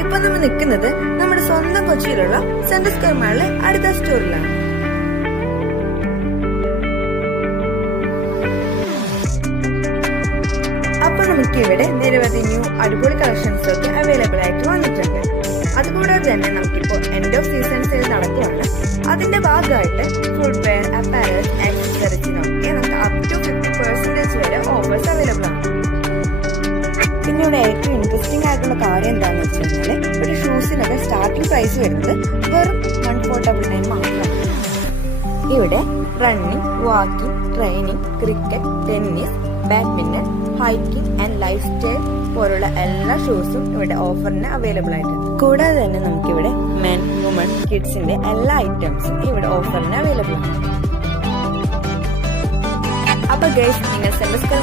ഇപ്പൊ നമ്മൾ നിൽക്കുന്നത് നമ്മുടെ സ്വന്തം കൊച്ചിയിലുള്ള സെൻട്രൽ സ്ക്വയർ മാളിലെ അടുത്ത സ്റ്റോറിലാണ്. അപ്പൊ നമുക്ക് ഇവിടെ നിരവധി ന്യൂ അടിപൊളി കളക്ഷൻസ് ഒക്കെ അവൈലബിൾ ആയിട്ട് വന്നിട്ടുണ്ട്. അതുകൂടാതെ തന്നെ നമുക്കിപ്പോ എൻഡ് ഓഫ് സീസൺ സെയിൽ നടക്കുകയാണ്. അതിന്റെ ഭാഗമായിട്ട് ഫുഡ് വെയർ, അപ്പാരൽ, ആക്സസറീസിനൊക്കെ നമുക്ക് അപ് ടു 50% വരെ ഓഫേഴ്സ് അവൈലബിൾ ആണ്. പിന്നെ ഇവിടെ ഏറ്റവും ഇൻട്രസ്റ്റിംഗ് ആയിട്ടുള്ള കാര്യം എന്താണെന്ന് വെച്ച് കഴിഞ്ഞാൽ ഇവിടെ ഷൂസിനൊക്കെ സ്റ്റാർട്ടിംഗ് പ്രൈസ് വരുന്നത് വെറും 149 മാത്രമാണ്. ഇവിടെ running, walking, training, cricket, tennis, badminton, hiking and life style പോലുള്ള എല്ലാ ഷൂസും ഇവിടെ ഓഫറിന് അവൈലബിൾ ആയിട്ടുണ്ട്. കൂടാതെ തന്നെ നമുക്കിവിടെ മെൻ, വുമൺ, കിഡ്സിന്റെ എല്ലാ ഐറ്റംസും ഇവിടെ ഓഫറിന് അവൈലബിൾ ആണ്. അപ്പൊ ഗൈസ്, നിങ്ങൾ സെൻട്രൽ സ്ക്വയർ